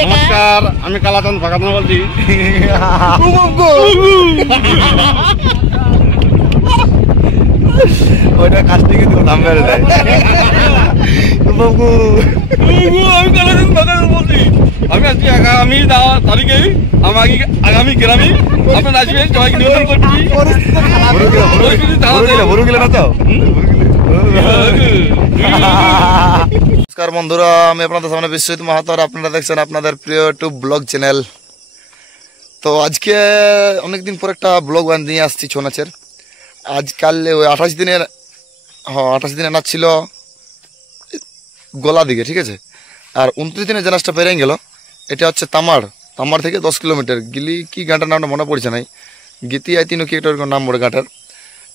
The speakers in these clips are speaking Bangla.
নমস্কার, আমি কালাচাঁদ ভাগাতনা বলছি। ওইটা কাজটি কিন্তু থামবে আমি আজকে আগামী তারিখে আগামী গ্রামে আপনার আসবেন, সবাইকে নিবেদন করছি। নমস্কার বন্ধুরা, আমি আপনাদের সামনে বিশ্বজিৎ মাহাতো, আর আপনারা দেখছেন আপনাদের প্রিয় ইউটিউব ব্লগ চ্যানেল। তো আজকে অনেকদিন পর একটা ব্লগ নিয়ে আসছি ছৌ নাচের। আজকাল ওই 28 দিনের নাচ ছিল গোলা দিকে, ঠিক আছে। আর 29 দিনের যে নাচটা পেরিয়ে গেল, এটা হচ্ছে তামার থেকে 10 কিলোমিটার গিলি কি গাঁটার নামটা মনে পড়ছে নাই, গীতি আইতিনো কি একটা নাম পড়ে গাঁটার।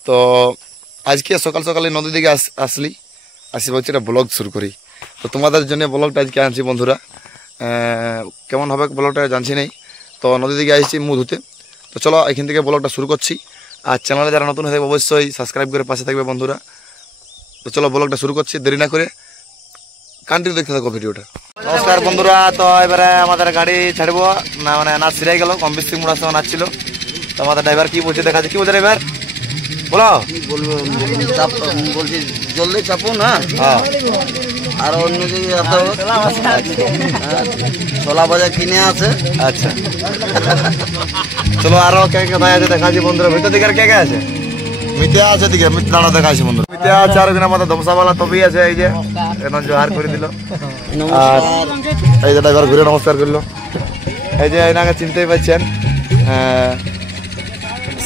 তো আজকে সকাল সকালে নদী দিকে আসি বলছি একটা ব্লগ শুরু করি। তো তোমাদের জন্য ব্লগটা আজকে আনছি বন্ধুরা। কেমন হবে ব্লগটা জানছি নেই। তো নদী দিকে আসছি মুখ ধুতে। তো চলো এখান থেকে ব্লগটা শুরু করছি। আর চ্যানেলে যারা নতুন হয়ে থাকবে অবশ্যই সাবস্ক্রাইব করে পাশে থাকবে বন্ধুরা। তো চলো ব্লগটা শুরু করছি, দেরি না করে কন্টিনিউ দেখতে থাকো ভিডিওটা। নমস্কার বন্ধুরা, তো এবারে আমাদের গাড়ি ছাড়বো না, মানে নাচ ছিড়াই গেল। কম্পিস সিং মোড়ার সময় নাচ ছিল। তো আমাদের ড্রাইভার কি বলছে দেখাচ্ছে, কি বলছে ড্রাইভার বলো? বলছি জলদি চাপো না, আর অন্য দিকে ছোলা ভাজা কিনে আছে। আচ্ছা চলো আরো কে কোথায় আছে দেখাচ্ছি বন্ধুরা। ভিতর দিকে আর কে কে আছে? মিতে আছে দিকে, মিতে দাঁড়া দেখাচ্ছি বন্ধুরা। মিতে আছে, আর এখানে আমাদের ধমসাওয়ালা তবি আছে, এই যে এখন জোহার করে দিল। আর এই যে ড্রাইভার ঘুরে নমস্কার করলো। এই যে এনাকে চিনতেই পাচ্ছেন,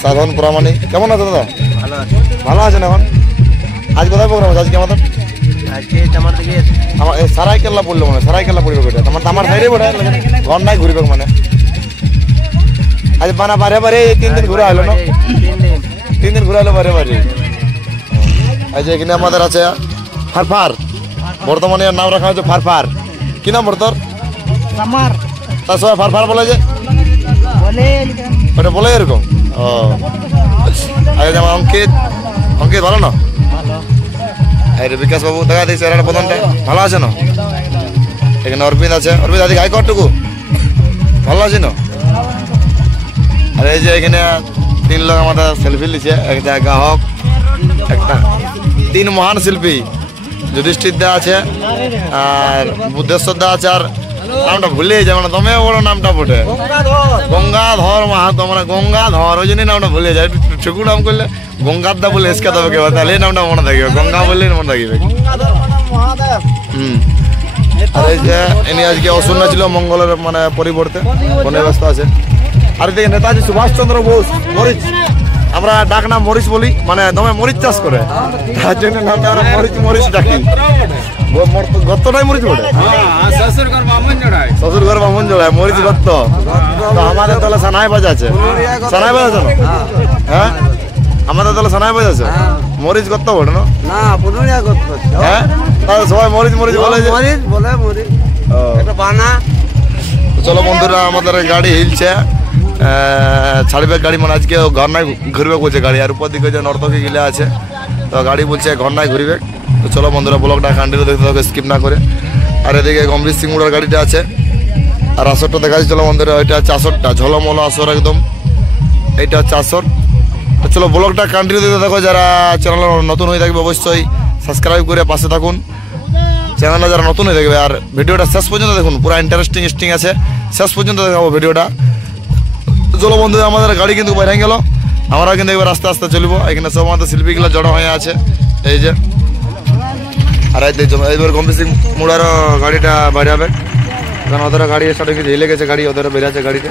সাধন প্রামাণিক। কেমন আছে দাদা? ভালো আছেন এখন? আজ কোথায় প্রোগ্রাম আছে আজকে আমাদের? আমার সারাই কেল্লা পড়লো, মানে সারাই কেল্লা পড়বে ওইটা আমার সাইডে পড়ে ঘন্টায় ঘুরবে মানে। আজ বানা বারে বারে 3 দিন ঘুরে আইলো না, 3 দিন ঘুরে আইলো বারে বারে। এই যে এখানে আমাদের আছে ফারফার, বর্তমানে নাম রাখা হয়েছে ফারফার। কি নাম তোর? তার সবাই ফারফার বলে, যে ওটা বলে এরকম। ও আগে যেমন অঙ্কিত ভালো না? বিকাশ বাবু দেখা দিচ্ছে প্রধানটা ভালো আছে না? এখানে অরবিন্দ আছে, অরবিন্দ আজকে আয় করটুকু ভালো আছে না? আর এই যে এখানে 3 লোক আমাদের সেলফি নিচ্ছে, একটা গ্রাহক, একটা 3 মহান শিল্পী। যুধিষ্ঠির দা আছে, আর বুদ্ধেশ্বর দা আছে, আর নামটা ভুলে যায়, মানে দমে বড় নামটা বটে, গঙ্গাধর মাহাতো, মানে গঙ্গাধর, ওই জন্যই নামটা ভুলে যায়। চুকু নাম করলে গঙ্গার দা বলে এসকে দেবে কেউ, তাহলে এই নামটা মনে থাকবে, গঙ্গা বললেই মনে থাকবে। আর এই যে এনে আজকে অসুন্না ছিল মঙ্গলের মানে পরিবর্তে, মনে ব্যস্ত আছে। আর দেখে নেতাজি সুভাষচন্দ্র বোস মরিচ, আমরা ডাক নাম মরিচ বলি, মানে দমে মরিচ চাষ করে, তার জন্য নামটা আমরা মরিচ ডাকি। গত্তটাই মরিচ বটে, শ্বশুর ঘর বামন জড়ায় মরিচ গত্ত। তো আমাদের দলে সানাই বাজাচ্ছে, সানাই বাজাচ্ছে না? হ্যাঁ আমাদের দলে সানাই বাজাচ্ছে, মরিচ গত্ত বটে না? হ্যাঁ তাহলে সবাই মরিচ বলে, চলো বন্ধুরা আমাদের গাড়ি হিলছে, ছাড়বে গাড়ি, মানে আজকে ঘর নাই ঘুরবে বলছে গাড়ি। আর উপর দিকে যে নর্তকী গিলে আছে, তো গাড়ি বলছে ঘর নাই ঘুরবে। তো চলো বন্ধুরা ব্লগটা কন্টিনিউ দেখতে হবে স্কিপ না করে। আর এদিকে গম্ভীর সিং মোড়ার গাড়িটা আছে, আর আসরটা দেখা যাচ্ছে। চলো বন্ধুরা ওইটা হচ্ছে আসরটা, ঝলমলো আসর একদম, এইটা হচ্ছে আসর। তো চলো ব্লগটা কন্টিনিউ দেখতে থাকো। যারা চ্যানেলে নতুন হয়ে থাকবে অবশ্যই সাবস্ক্রাইব করে পাশে থাকুন, চ্যানেলে যারা নতুন হয়ে থাকবে। আর ভিডিওটা শেষ পর্যন্ত দেখুন, পুরো ইন্টারেস্টিং আছে, শেষ পর্যন্ত দেখাবো ভিডিওটা। চলো বন্ধুরা আমাদের গাড়ি কিন্তু বাইরে গেল, আমরা কিন্তু এবার আস্তে আস্তে চলবো। এখানে সব আমাদের শিল্পীগুলো জড়ো হয়ে আছে, এই যে। আর এইবার গম্ভীর সিং মোড়ার গাড়িটা বাইরে হবে, কারণ ওদের গাড়ি স্টার্ট হয়ে ঝেলে গেছে, গাড়ি ওদের বেরিয়ে আছে গাড়িতে,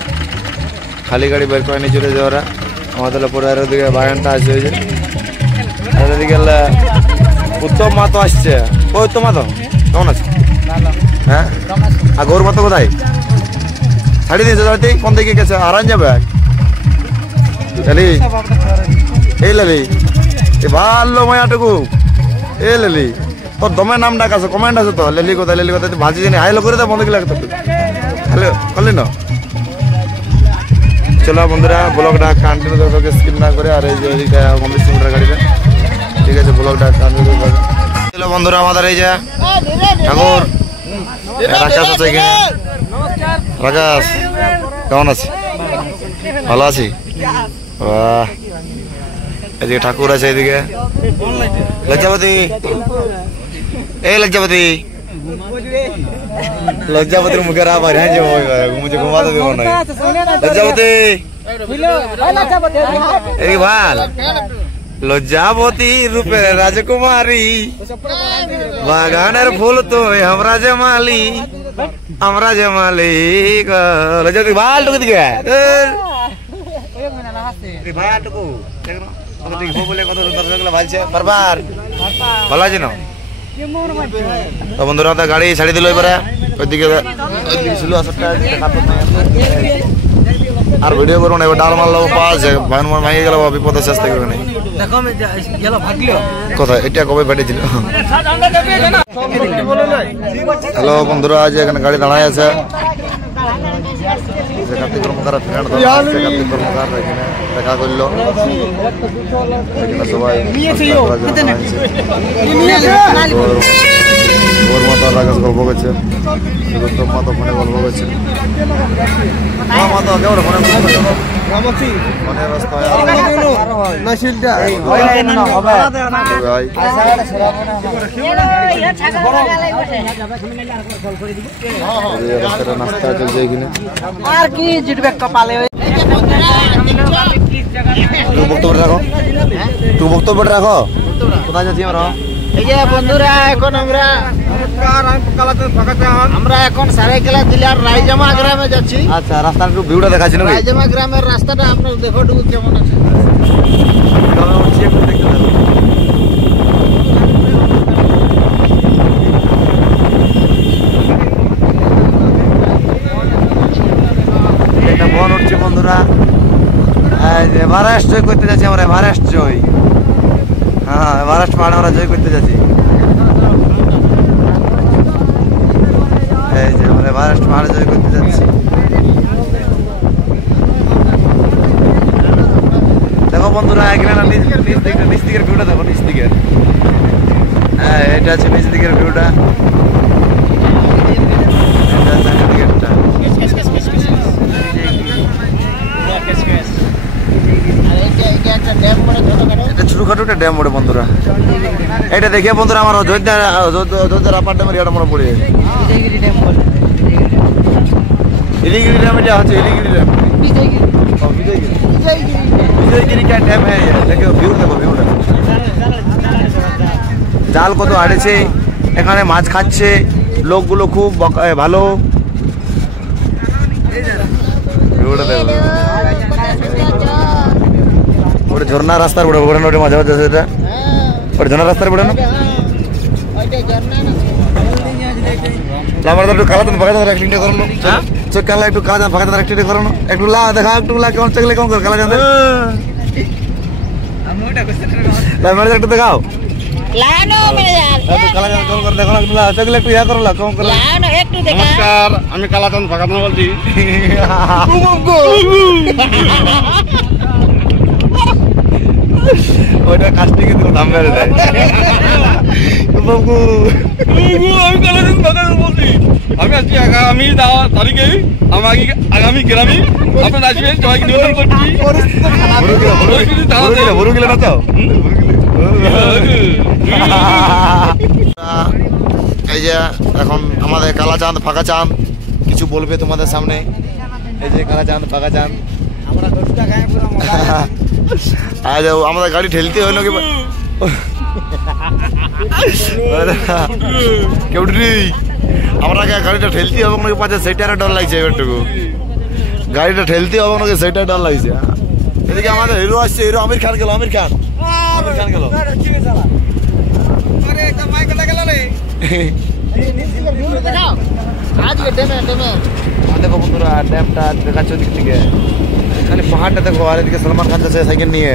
খালি গাড়ি বের করে নিয়ে চলে যায় ওরা। আমাদের পরে আর ওদিকে বাগানটা আছে, ওই যে এদিকে উত্তম মাতো আসছে। ও উত্তম মাতো কেমন আছে? হ্যাঁ, আর গৌর মাতো কোথায়? ছাড়ি দিয়েছে যাইতেই, কোন দিকে গেছে? হারান যাবে এই লালি, ভালো মায়াটুকু এ লেলি, তোর দমে নাম ডাক আছে, কমেন্ট আছে তো, লেলি কোথায় লেলি কোথায় ভাজি জানি হাইলো করে দেয় বন্ধ কি লাগতো হ্যালো করলি না। চলো বন্ধুরা ব্লগটা কন্টিনিউ করবে স্কিপ না করে। আর এই যে গম্ভীর সিং মোড়ার গাড়িটা, ঠিক আছে ব্লগটা কন্টিনিউ করবে। বন্ধুরা আমাদের এই যে ঠাকুর রাকাশ আছে এখানে। রাকাশ কেমন আছে? ভালো আছি। বাহ, এদিকে ঠাকুর আছে, এদিকে লজ্জাপতি। এই লজ্জাপতি, লজ্জাপতির মুখে রাব আর হ্যাঁ মুঝে ঘুমাতে দেবো না। লজ্জাপতি এই ভাল লজ্জাবতী রূপের রাজকুমারী, বাগানের ফুল তুই আমরা যে মালি, আমরা যে মালিক। লজ্জাবতী ভাল টুকু দিকে ভালো আছে না? তো বন্ধুরা আমাদের গাড়ি ছাড়ি দিল এবারে ওইদিকে ছিল আর ভিডিও করবো না। এবার ডাল মারলো পাওয়া যায়, ভাই ভাঙিয়ে গেল, বিপদের চেষ্টা করবে না। কোথায় এটা কবে ফেটেছিল? হ্যালো বন্ধুরা, আজ এখানে গাড়ি দাঁড়ায় আছে কার্তিক কর্মকার ফ্রেন্ড, কার্তিক কর্মকার এখানে দেখা করলো। সবাই ওর মাতা রাকাশ গল্প করছে, মাতা ফোনে গল্প করছে। মাতা কেমন ফোনে ফোনে রাস্তায় নাস্তা চলছে এখানে। আর কি জিটবে কপালে। বক্তব্য রাখো, তুই বক্তব্য রাখো। কোথায় যাচ্ছি আমরা? এই যে বন্ধুরা এখন আমরা এখন সারাইকেলা জেলার রায়জামা গ্রামে যাচ্ছি। আচ্ছা, রাস্তার একটু ভিউটা দেখাচ্ছি না? রায়জামা গ্রামের রাস্তাটা আপনার দেখো টুকু কেমন আছে। এটা বন উঠছে বন্ধুরা, এভারেস্ট জয় করতে যাচ্ছি আমরা। এভারেস্ট জয়, হ্যাঁ এভারেস্ট পাহাড় আমরা জয় করতে যাচ্ছি। এই যে আমরা এভারেস্ট পাহাড় জয় করতে যাচ্ছি। দেখো বন্ধুরা এখানে নিচ দিকের ভিউটা দেখো, নিচ দিকের। হ্যাঁ এটা আছে নিচ দিকের ভিউটা, এটা আছে নিচ দিকেরটা। এটা ছোটখাটো একটা ড্যাম বড় বন্ধুরা। এটা দেখে বন্ধুরা আমার অযোধ্যার আপার্টমেন্ট এটা মনে পড়ে। इलीगिरी डैम এটা হচ্ছে इलीगिरी डैम। विजयगिरी का डैम है ये। देखो ভিউ দেখো, ভিউটা জাল কত আড়েছে, এখানে মাছ খাচ্ছে লোকগুলো, খুব ভালো ভিউটা দেখো। ওটা ঝর্ণা রাস্তার বড় বড় নোটে মাঝে মাঝে সেটা ওটা ঝর্ণা রাস্তার বড় না। আমার একটু কালা ফাঁকা একটু করলো, চোখ কালা একটু কালা ফাঁকা একটু করো, একটু লা দেখা, একটু লা কেমন চোখলে কেমন করে কালা জানতে একটু দেখাও। নমস্কার, আমি কালাচাঁদ ফাঁকাতনা বলছি। ওইটা কাজটি কিন্তু দাম বেড়ে দেয়। আমি আজকে আগামী তারিখে আগামী গ্রামে আপনার আসবেন, সবাইকে নিবেদন করছি। বরু গেলে না তো এই যে এখন আমাদের কালাচাঁদ ফাঁকা চাঁদ কিছু বলবে তোমাদের সামনে। এই যে কালাচাঁদ ফাঁকা চাঁদ, আজ আমাদের গাড়ি ঠেলতে হইলো কি কেউটি আমরা গাড়িটা ঠেলতে হবে নাকি পাচ্ছে সেটার ডর লাগছে। এবারটুকু গাড়িটা ঠেলতে হবে নাকি সেটার ডর লাগছে। এদিকে আমাদের হিরো আসছে, হিরো আমির খান গেল, আমির খান গেল। দেখো বন্ধুরা ড্যামটা দেখাচ্ছে ওদিক থেকে, খালি পাহাড়টা দেখো। আর এদিকে সলমান খান যাচ্ছে সাইকেল নিয়ে,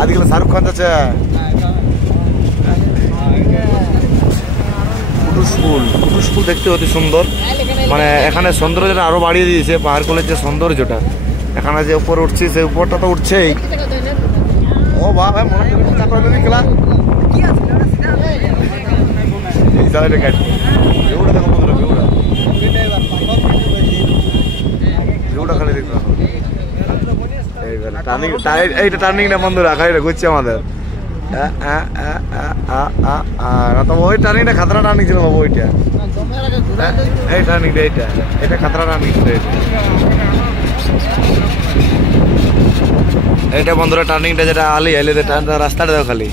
আজকে শাহরুখ খান যাচ্ছে। কুটুস ফুল দেখতে অতি সুন্দর, মানে এখানে সৌন্দর্যটা আরো বাড়িয়ে দিয়েছে। পাহাড় কোলের যে সৌন্দর্যটা, এখানে যে উপরে উঠছি সেই উপরটা তো উঠছেই। ও বাবা মনে এটা কাটবে ভিউটা দেখো বন্ধুরা ভিউটা খালি দেখো টার্নিং এইটা টার্নিংটা বন্ধুরা খালি ঘুরছে আমাদের তো ওই টার্নিংটা খাতরা টার্নিং ছিল বাবু ওইটা এই টার্নিংটা এটা খাতরা টার্নিং ছিল এটা বন্ধুরা টার্নিংটা যেটা আলি আইলে রাস্তাটা দেখো খালি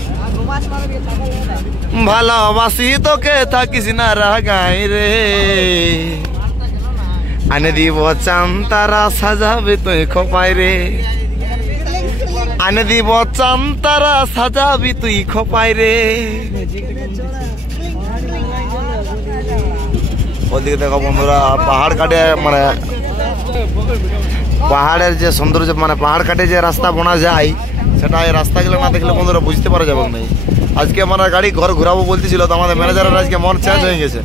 ভালোবাসি তোকে থাকিস না রাগাই রে আনে দিব চান তারা সাজাবে তুই খোপাই রে আনে দিব চান তারা সাজাবি তুই খোপাই রে ওদিকে দেখো বন্ধুরা পাহাড় কাটে মানে পাহাড়ের যে সৌন্দর্য মানে পাহাড় কাটে যে রাস্তা বোনা যায় সেটা এই রাস্তাগুলো না দেখলে বন্ধুরা বুঝতে পারা যাবে না আজকে আমরা গাড়ি ঘর ঘুরাবো বলতেছিল তো আমাদের ম্যানেজারের আজকে মন চেঞ্জ হয়ে গেছে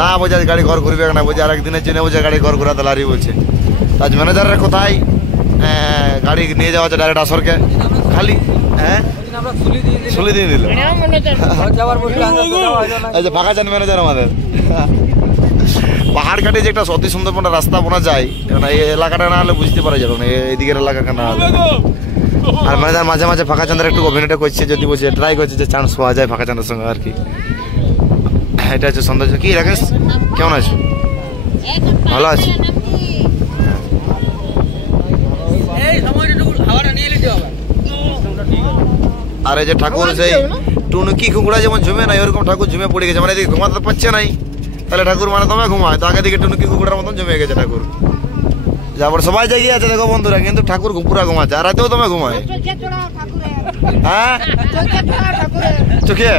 না বোঝা গাড়ি ঘর ঘুরবে না বোঝা আর একদিনের জন্য বোঝা গাড়ি ঘর ঘুরাতে লারি বলছে আজ ম্যানেজারের কোথায় গাড়ি নিয়ে যাওয়া হচ্ছে ডাইরেক্ট আসরকে খালি শুলি দিয়ে দিল এই যে ফাঁকা চান ম্যানেজার আমাদের পাহাড় কাটে যে একটা অতি সুন্দর রাস্তা বোনা যায় এই এলাকাটা না হলে বুঝতে পারা যাবে না এইদিকের এলাকাটা না হলে আর ম্যানেজার মাঝে মাঝে ফাঁকা চাঁদের একটু অভিনয়টা করছে যদি বলছে ট্রাই করছে যে চান্স পাওয়া যায় ফাঁকা চাঁদের সঙ্গে আর কি এটা হচ্ছে সৌন্দর্য কি রাকেশ কেমন আছো ভালো আছি আর এই যে ঠাকুর সেই টুনুকি কুকুড়া যেমন ঝুমে নাই ওরকম ঠাকুর ঝুমে পড়ে গেছে মানে এদিকে ঘুমাতে পারছে নাই তাহলে ঠাকুর মানে তোমায় ঘুমায় তো আগে দিকে টুনুকি কুকুরের মতন জমে গেছে ঠাকুর যাবার সবাই জায়গায় আছে দেখো বন্ধুরা কিন্তু ঠাকুর পুরা ঘুমাচ্ছে আর রাতেও তোমায় ঘুমায় হ্যাঁ চোখে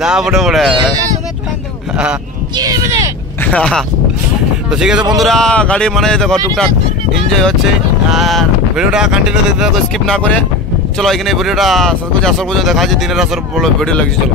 যা বটে বটে তো ঠিক আছে বন্ধুরা গাড়ি মানে দেখো টুকটাক এনজয় হচ্ছে আর ভিডিওটা কন্টিনিউ দেখতে থাকো স্কিপ না করে চলো এখানে ভিডিওটা আসর পর্যন্ত দেখা যাচ্ছে দিনের আসর ভিডিও লাগছে চলো